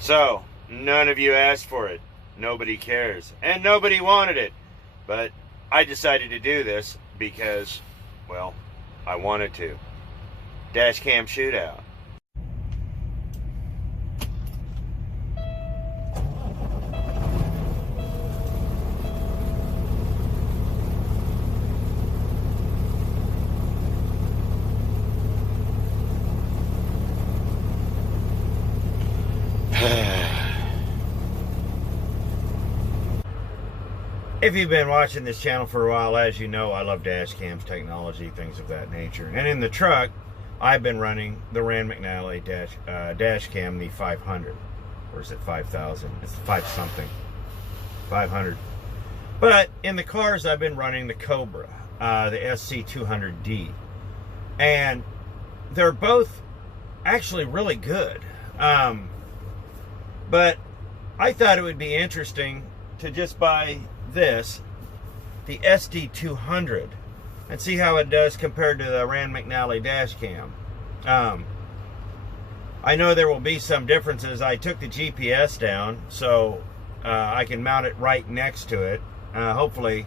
So, none of you asked for it. Nobody cares. And nobody wanted it. But I decided to do this because, well, I wanted to. Dashcam Shootout. If you've been watching this channel for a while, as you know, I love dash cams, technology, things of that nature. And in the truck, I've been running the McNally dash cam, the 500. Or is it 5,000? It's 5 something. 500. But in the cars, I've been running the Cobra, the SC200D. And they're both actually really good. But I thought it would be interesting to just buy this, the SD200, and see how it does compared to the McNally dash cam. I know there will be some differences. I took the GPS down so I can mount it right next to it. Hopefully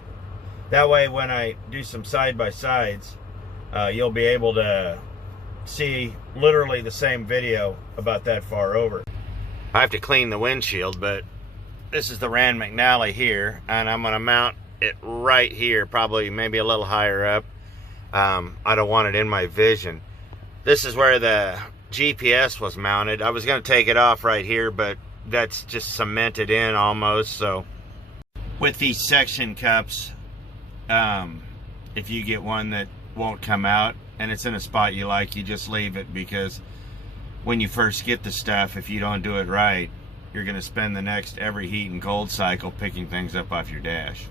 that way when I do some side-by-sides, you'll be able to see literally the same video about that far over. I have to clean the windshield, but this is the McNally here, and I'm going to mount it right here, probably maybe a little higher up. I don't want it in my vision. This is where the GPS was mounted. I was going to take it off right here, but that's just cemented in almost. So with these section cups, if you get one that won't come out and it's in a spot you like, you just leave it, because when you first get the stuff, if you don't do it right, you're going to spend the next every heat and cold cycle picking things up off your dash.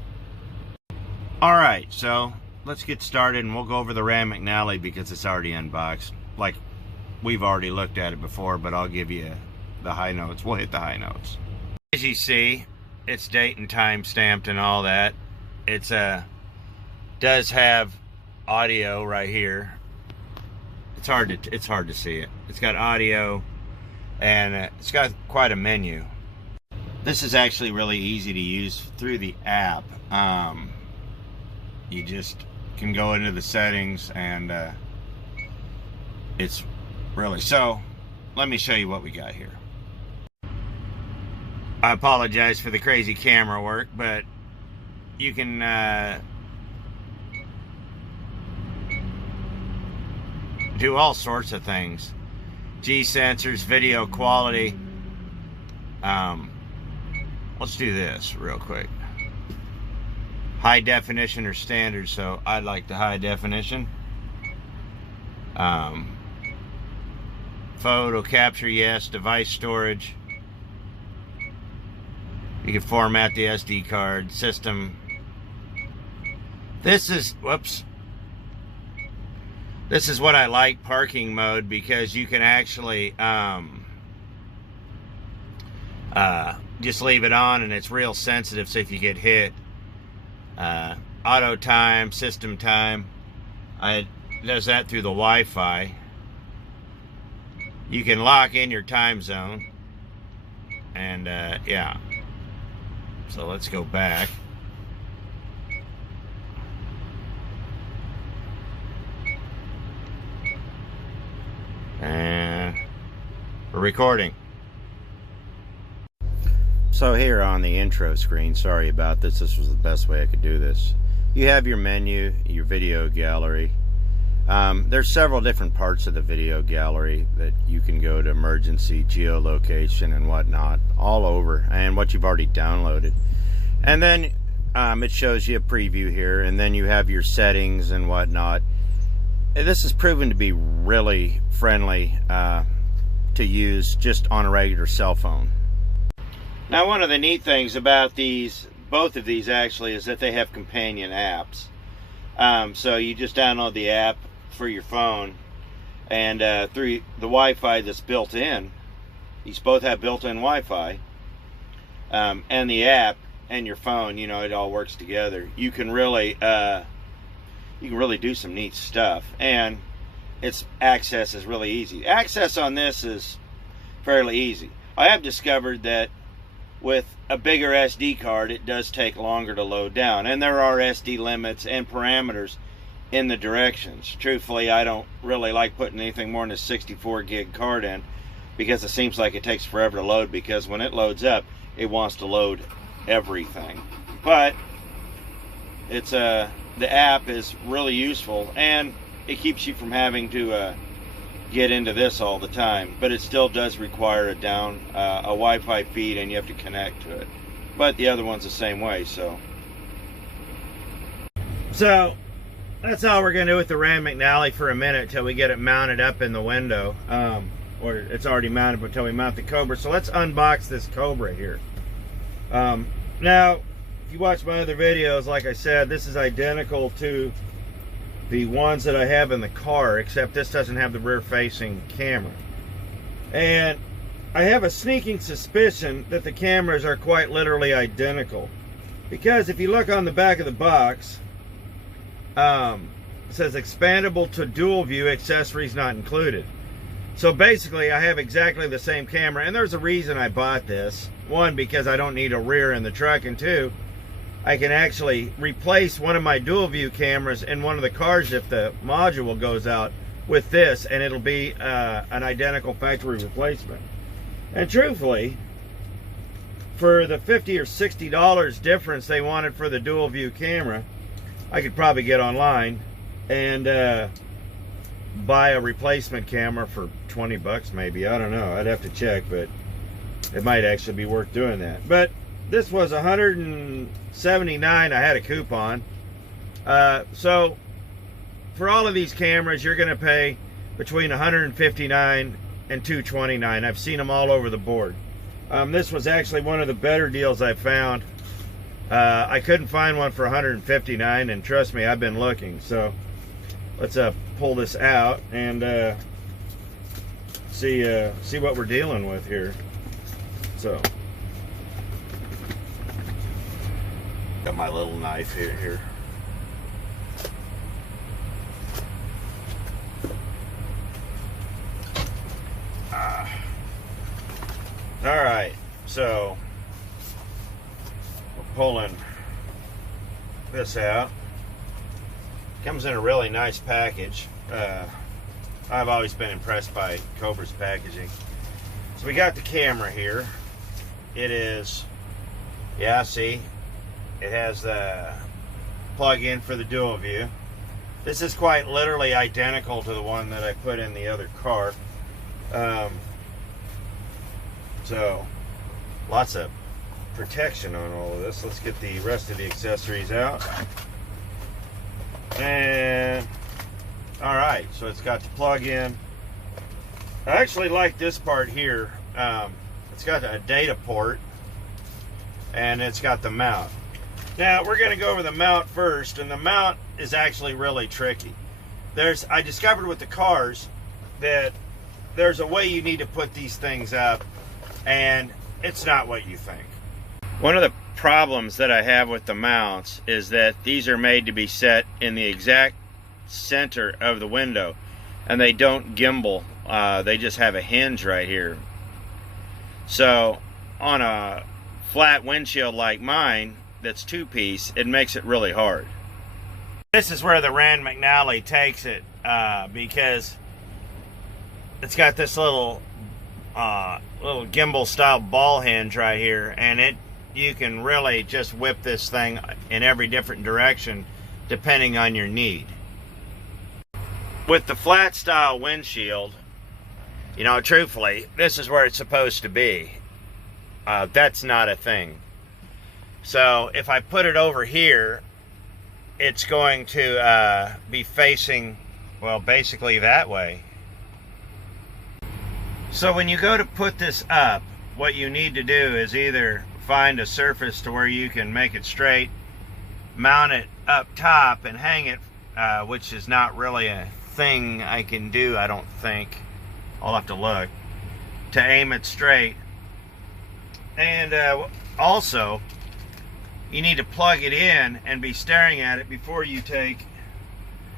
Alright, so let's get started and we'll go over the McNally because it's already unboxed. Like, we've already looked at it before, but I'll give you the high notes. We'll hit the high notes. As you see, it's date and time stamped and all that. It's does have audio right here. It's hard to see it. It's got audio, and it's got quite a menu. This is actually really easy to use through the app. You just can go into the settings, and it's really, so let me show you what we got here. I apologize for the crazy camera work, but you can do all sorts of things. G sensors, video quality. Let's do this real quick. High definition or standard, so I like the high definition. Photo capture, yes. Device storage. You can format the SD card. System. This is, whoops. This is what I like, parking mode, because you can actually just leave it on and it's real sensitive, so if you get hit, auto time, system time, it does that through the Wi-Fi. You can lock in your time zone, and yeah, so let's go back. And we're recording. So here on the intro screen, sorry about this, this was the best way I could do this. You have your menu, your video gallery. There's several different parts of the video gallery that you can go to: emergency, geolocation, and whatnot, all over, and what you've already downloaded. And then it shows you a preview here, and then you have your settings and whatnot. This has proven to be really friendly to use just on a regular cell phone. Now, one of the neat things about these, both of these actually, is that they have companion apps. So you just download the app for your phone, and through the Wi-Fi that's built in, these both have built-in Wi-Fi, and the app and your phone, you know, it all works together. You can really do some neat stuff, and its access is really easy. Access on this is fairly easy. I have discovered that with a bigger SD card, it does take longer to load down, and there are SD limits and parameters in the directions. Truthfully, I don't really like putting anything more than a 64 gig card in, because it seems like it takes forever to load, because when it loads up, it wants to load everything. But it's the app is really useful, and it keeps you from having to get into this all the time. But it still does require a Wi-Fi feed, and you have to connect to it. But the other one's the same way. So that's all we're going to do with the Rand McNally for a minute till we get it mounted up in the window. Or it's already mounted until we mount the Cobra. So let's unbox this Cobra here. Now, if you watch my other videos, like I said, this is identical to the ones that I have in the car, except this doesn't have the rear-facing camera. And I have a sneaking suspicion that the cameras are quite literally identical, because if you look on the back of the box, it says expandable to dual view, accessories not included. So basically I have exactly the same camera, and there's a reason I bought this. One, because I don't need a rear in the truck, and two, I can actually replace one of my dual view cameras in one of the cars if the module goes out with this, and it'll be an identical factory replacement. And truthfully, for the $50 or $60 difference they wanted for the dual view camera, I could probably get online and buy a replacement camera for 20 bucks maybe. I don't know, I'd have to check, but it might actually be worth doing that. But this was $179. I had a coupon. So for all of these cameras, you're going to pay between $159 and $229. I've seen them all over the board. This was actually one of the better deals I found. I couldn't find one for $159, and trust me, I've been looking. So let's pull this out and see what we're dealing with here. So got my little knife here. All right, so we're pulling this out. Comes in a really nice package. I've always been impressed by Cobra's packaging. So we got the camera here. It is, yeah, see, it has the plug-in for the dual view. This is quite literally identical to the one that I put in the other car. So lots of protection on all of this. Let's get the rest of the accessories out. And all right, so it's got the plug-in. I actually like this part here. It's got a data port, and it's got the mount. Now we're going to go over the mount first, and the mount is actually really tricky. I discovered with the cars that there's a way you need to put these things up, and it's not what you think. One of the problems that I have with the mounts is that these are made to be set in the exact center of the window, and they don't gimbal. They just have a hinge right here. So on a flat windshield like mine that's two-piece, it makes it really hard. This is where the Rand McNally takes it, because it's got this little gimbal style ball hinge right here, and you can really just whip this thing in every different direction depending on your need. With the flat style windshield, you know, truthfully, this is where it's supposed to be. That's not a thing. So if I put it over here, it's going to be facing, well, basically that way. So when you go to put this up, what you need to do is either find a surface to where you can make it straight, mount it up top and hang it, which is not really a thing I can do, I don't think. I'll have to look to aim it straight. And also you need to plug it in and be staring at it before you take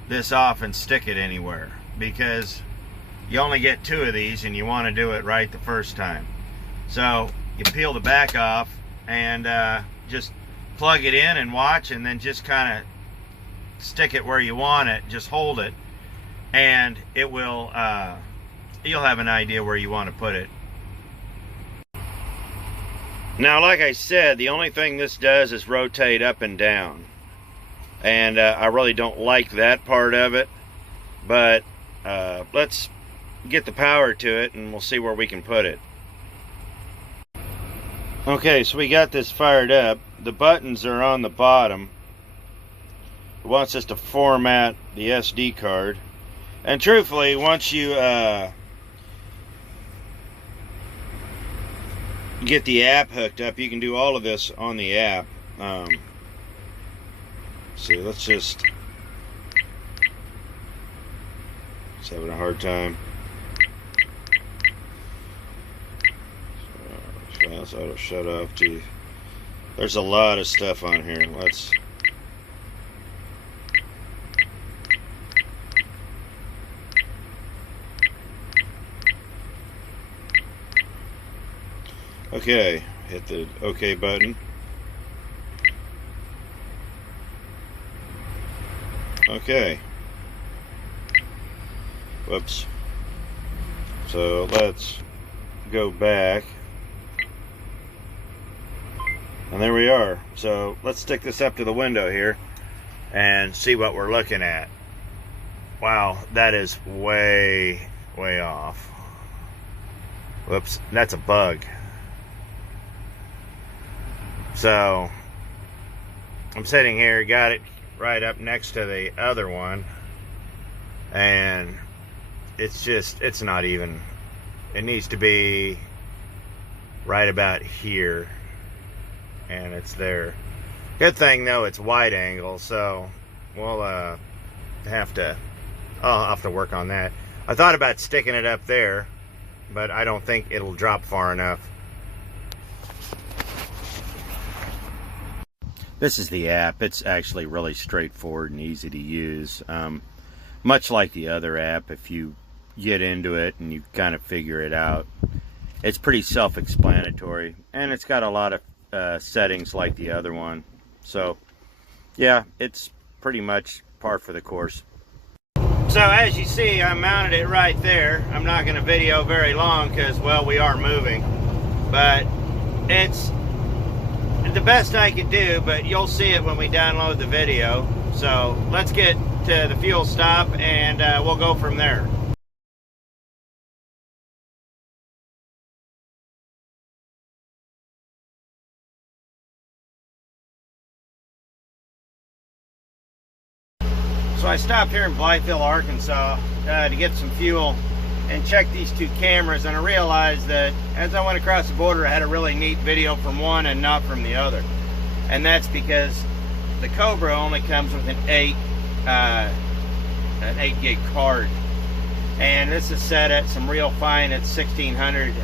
this off and stick it anywhere, because you only get two of these and you want to do it right the first time. So you peel the back off and just plug it in and watch, and then just kind of stick it where you want it. Just hold it, and it will you'll have an idea where you want to put it. Now, like I said, the only thing this does is rotate up and down, and I really don't like that part of it, but let's get the power to it and we'll see where we can put it. Okay, so we got this fired up. The buttons are on the bottom. It wants us to format the SD card, and truthfully, once you get the app hooked up, you can do all of this on the app. So let's just, it's having a hard time. So auto shut off. Gee, there's a lot of stuff on here. Let's, okay, hit the OK button. Okay. Whoops. So let's go back. And there we are. So let's stick this up to the window here and see what we're looking at. Wow, that is way, way off. Whoops, that's a bug. So I'm sitting here, got it right up next to the other one, and it's just, it's not even, it needs to be right about here, and it's there. Good thing though it's wide angle, so we'll I'll have to work on that. I thought about sticking it up there, but I don't think it'll drop far enough. This is the app. It's actually really straightforward and easy to use. Much like the other app, if you get into it and you kind of figure it out, it's pretty self-explanatory, and it's got a lot of settings like the other one. So yeah, it's pretty much par for the course. So as you see, I mounted it right there. I'm not going to video very long because, well, we are moving, but it's the best I could do, but you'll see it when we download the video. So let's get to the fuel stop and we'll go from there. So I stopped here in Blytheville, Arkansas to get some fuel and check these two cameras, and I realized that as I went across the border I had a really neat video from one and not from the other. And that's because the Cobra only comes with an 8 gig card, and this is set at some real fine at 1600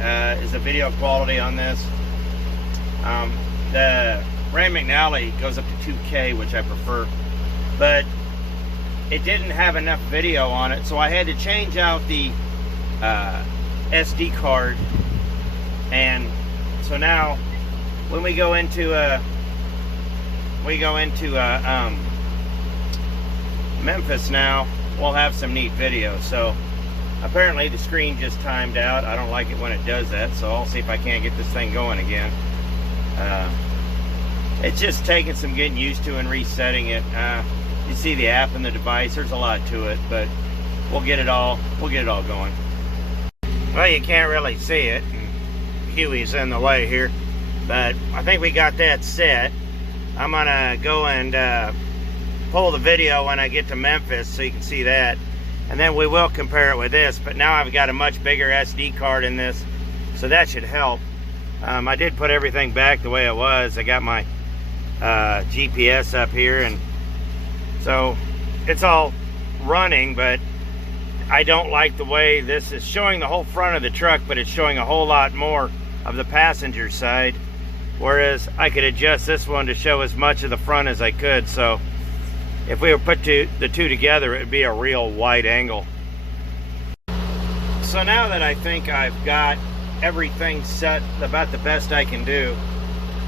is the video quality on this. The McNally goes up to 2K, which I prefer, but it didn't have enough video on it, so I had to change out the SD card. And so now when we go into Memphis now, we'll have some neat video. So apparently the screen just timed out. I don't like it when it does that, so I'll see if I can't get this thing going again. It's just taking some getting used to and resetting it. You see the app and the device, there's a lot to it, but we'll get it all going. Well, you can't really see it. Huey's in the way here, but I think we got that set. I'm gonna go and pull the video when I get to Memphis so you can see that, and then we will compare it with this. But now I've got a much bigger SD card in this, so that should help. I did put everything back the way it was. I got my GPS up here, and so it's all running, but I don't like the way this is showing the whole front of the truck, but it's showing a whole lot more of the passenger side, whereas I could adjust this one to show as much of the front as I could. So if we were put the two together, it would be a real wide angle. So now that I think I've got everything set about the best I can do.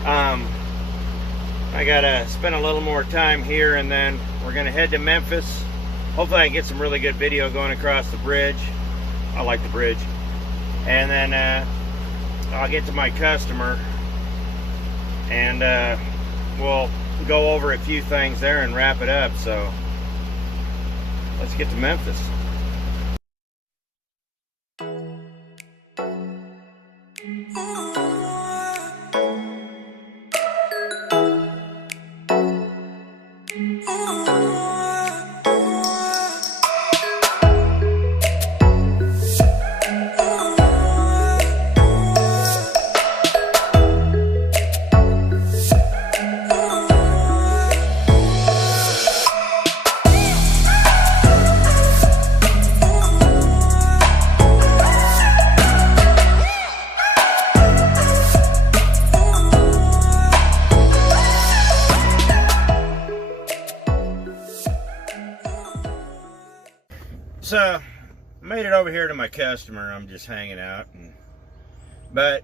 I gotta spend a little more time here, and then we're gonna head to Memphis. Hopefully I can get some really good video going across the bridge. I like the bridge. And then I'll get to my customer, and we'll go over a few things there and wrap it up. So let's get to Memphis. So, made it over here to my customer. I'm just hanging out, but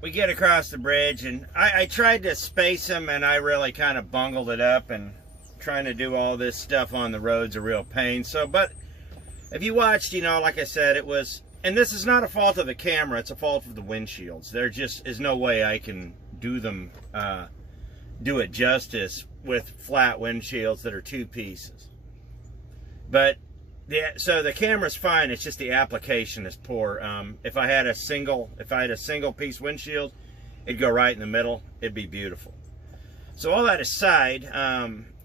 we get across the bridge, and I tried to space them, and I really kind of bungled it up, and trying to do all this stuff on the road's a real pain. So, but if you watched, you know, like I said, it was, and this is not a fault of the camera, it's a fault of the windshields. There just is no way I can do them, do it justice with flat windshields that are two pieces. But so the camera's fine. It's just the application is poor. If I had a single piece windshield, it'd go right in the middle. It'd be beautiful. So all that aside,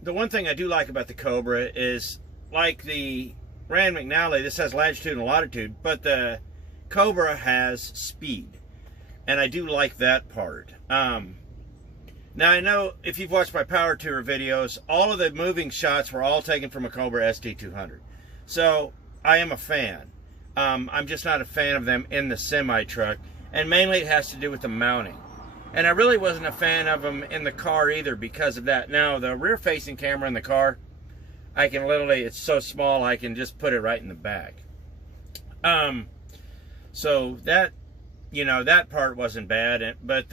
the one thing I do like about the Cobra is, like the Rand McNally, this has latitude and latitude, but the Cobra has speed, and I do like that part. Now, I know if you've watched my power tour videos, all of the moving shots were all taken from a Cobra ST200. So, I am a fan. I'm just not a fan of them in the semi-truck, and mainly it has to do with the mounting. And I really wasn't a fan of them in the car either because of that. Now, the rear-facing camera in the car, I can literally, it's so small, I can just put it right in the back. So, that, you know, that part wasn't bad, but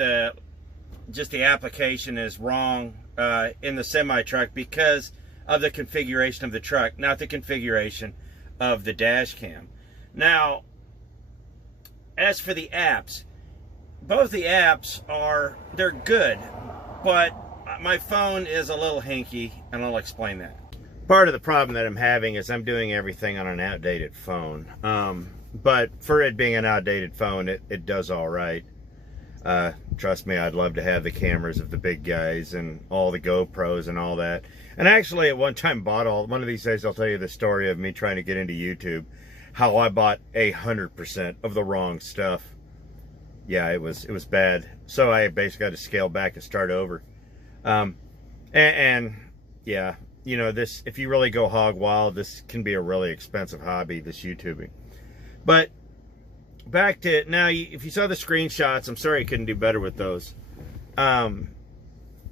just the application is wrong in the semi-truck because of the configuration of the truck, not the configuration of the dash cam. Now, as for the apps, both the apps they're good, but my phone is a little hinky, and I'll explain that. Part of the problem that I'm having is I'm doing everything on an outdated phone. But for it being an outdated phone, it does all right. Trust me, I'd love to have the cameras of the big guys and all the GoPros and all that. And actually, at one time bought one of these days I'll tell you the story of me trying to get into YouTube, how I bought 100% of the wrong stuff. Yeah, it was bad. So I basically had to scale back and start over. And yeah, you know, this, if you really go hog wild, this can be a really expensive hobby, this YouTubing. But back to now, if you saw the screenshots, I'm sorry I couldn't do better with those. The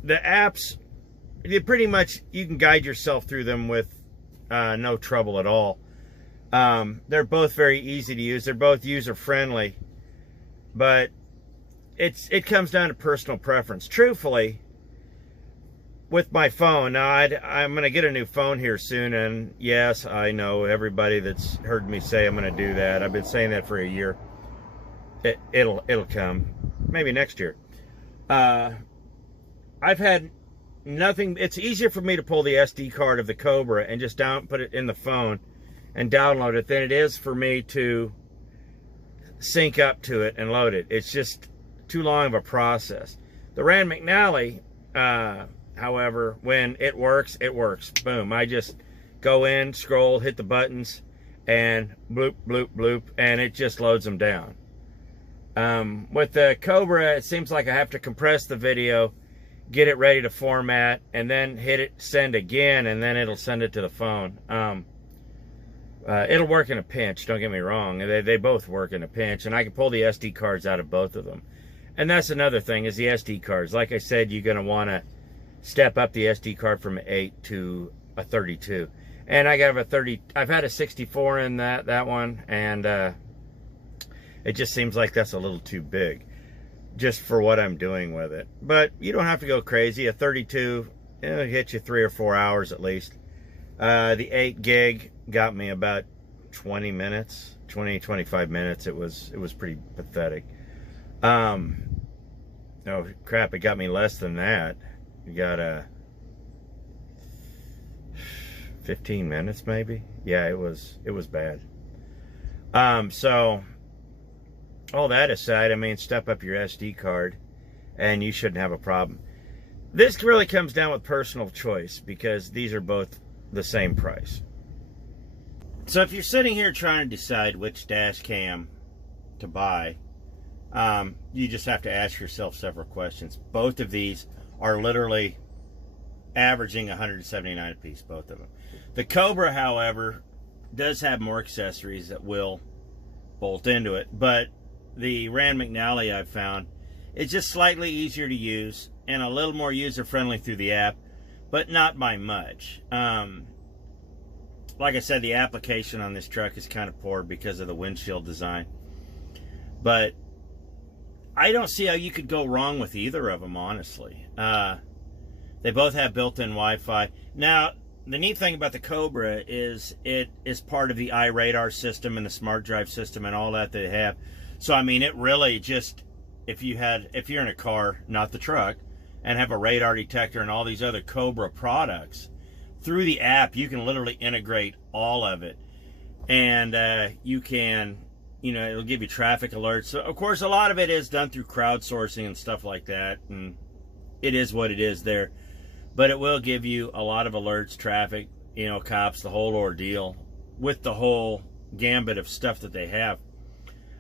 apps, pretty much you can guide yourself through them with no trouble at all. They're both very easy to use. They're both user friendly, but it comes down to personal preference. Truthfully, with my phone, now I'm going to get a new phone here soon, and yes, I know everybody that's heard me say I'm going to do that. I've been saying that for a year. It'll come, maybe next year. I've had nothing. It's easier for me to pull the SD card of the Cobra and just put it in the phone and download it than it is for me to sync up to it and load it. It's just too long of a process. The Rand McNally, however, when it works, it works. Boom. I just go in, scroll, hit the buttons, and bloop, bloop, bloop, and it just loads them down. With the Cobra, it seems like I have to compress the video, get it ready to format, and then hit it, send again, and then it'll send it to the phone. It'll work in a pinch, don't get me wrong. They both work in a pinch, and I can pull the SD cards out of both of them. And that's another thing, is the SD cards. Like I said, you're going to want to step up the SD card from an 8 to a 32. And I got a 30, I've had a 64 in that one, and It just seems like that's a little too big just for what I'm doing with it. But you don't have to go crazy. A 32, it'll hit you 3 or 4 hours at least. The 8 gig got me about 20 minutes, 25 minutes. It was pretty pathetic. Oh crap, it got me less than that. You got a 15 minutes maybe. Yeah, it was bad. So all that aside, I mean, step up your SD card and you shouldn't have a problem. This really comes down with personal choice because these are both the same price. So if you're sitting here trying to decide which dash cam to buy, you just have to ask yourself several questions. Both of these are literally averaging $179 a piece, both of them. The Cobra, however, does have more accessories that will bolt into it, but the Rand McNally I've found is just slightly easier to use and a little more user-friendly through the app, but not by much. Like I said, the application on this truck is kind of poor because of the windshield design, but I don't see how you could go wrong with either of them, honestly. They both have built-in Wi-Fi. Now, the neat thing about the Cobra is it is part of the iRadar system and the Smart Drive system and all that they have. So, I mean, it really just, if you're in a car, not the truck, and have a radar detector and all these other Cobra products, through the app, you can literally integrate all of it. And you can, you know, it'll give you traffic alerts. So, of course, a lot of it is done through crowdsourcing and stuff like that. And it is what it is there. But it will give you a lot of alerts, traffic, you know, cops, the whole ordeal with the whole gambit of stuff that they have.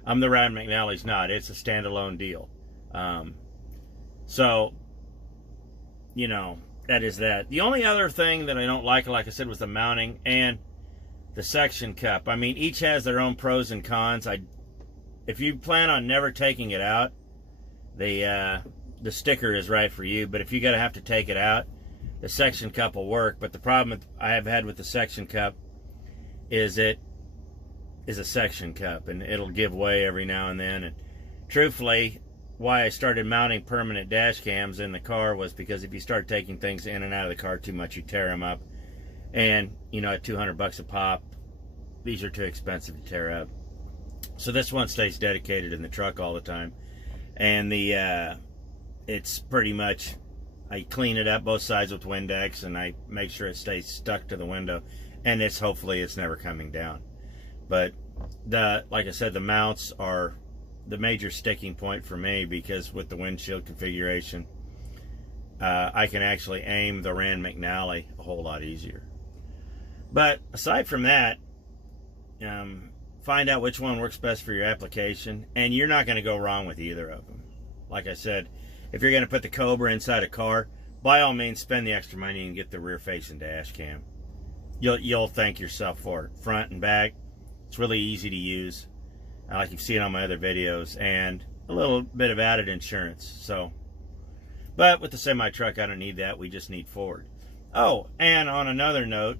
The Rand McNally's not. It's a standalone deal. So, you know, that is that. The only other thing that I don't like I said, was the mounting and the section cup. I mean, each has their own pros and cons. If you plan on never taking it out, the sticker is right for you. But if you gotta have to take it out, the section cup will work. But the problem I have had with the section cup is it is a section cup and it'll give way every now and then. And truthfully, why I started mounting permanent dash cams in the car was because if you start taking things in and out of the car too much, you tear them up. And, you know, at $200 a pop, these are too expensive to tear up. So this one stays dedicated in the truck all the time. And it's pretty much, I clean it up both sides with Windex and I make sure it stays stuck to the window. And hopefully it's never coming down. But like I said, the mounts are the major sticking point for me because with the windshield configuration, I can actually aim the Rand McNally a whole lot easier. But aside from that, find out which one works best for your application, and you're not going to go wrong with either of them. Like I said, if you're going to put the Cobra inside a car, by all means spend the extra money and get the rear-facing dash cam. You'll thank yourself for it. Front and back, it's really easy to use, like you've seen on my other videos, and a little bit of added insurance. So, but with the semi-truck, I don't need that. We just need forward. Oh, and on another note,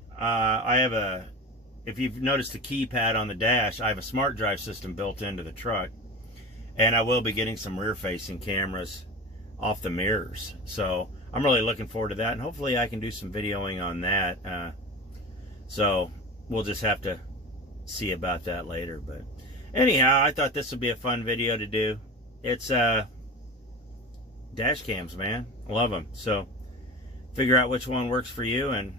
if you've noticed the keypad on the dash, I have a Smart Drive system built into the truck, and I will be getting some rear-facing cameras off the mirrors. So I'm really looking forward to that, and hopefully I can do some videoing on that. So we'll just have to see about that later. But anyhow, I thought this would be a fun video to do. It's dash cams, man. Love them. So figure out which one works for you and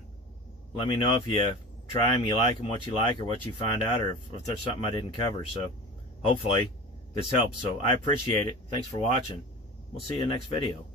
let me know if you try them, you like them, what you like, or what you find out, or if there's something I didn't cover. So hopefully this helps. So I appreciate it. Thanks for watching. We'll see you in the next video.